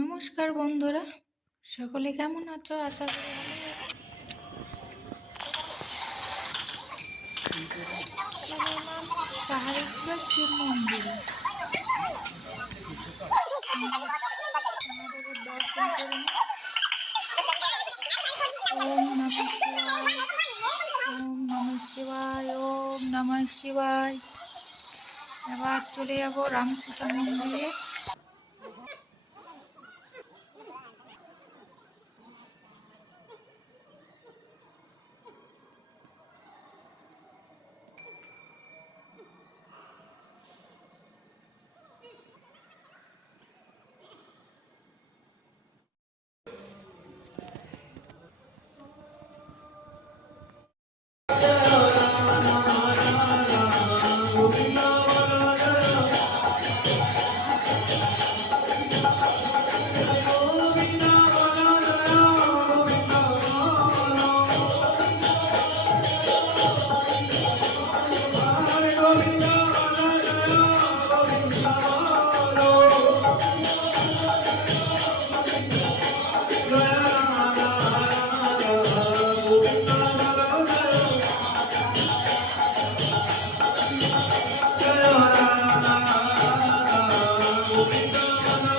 নমস্কার বন্ধুরা, সকলে কেমন আছো আশা করি শিব মন্দিরে দর্শন। ওম ওম শিবায় এবার চলে যাব রাম সীতা মন্দিরে Govinda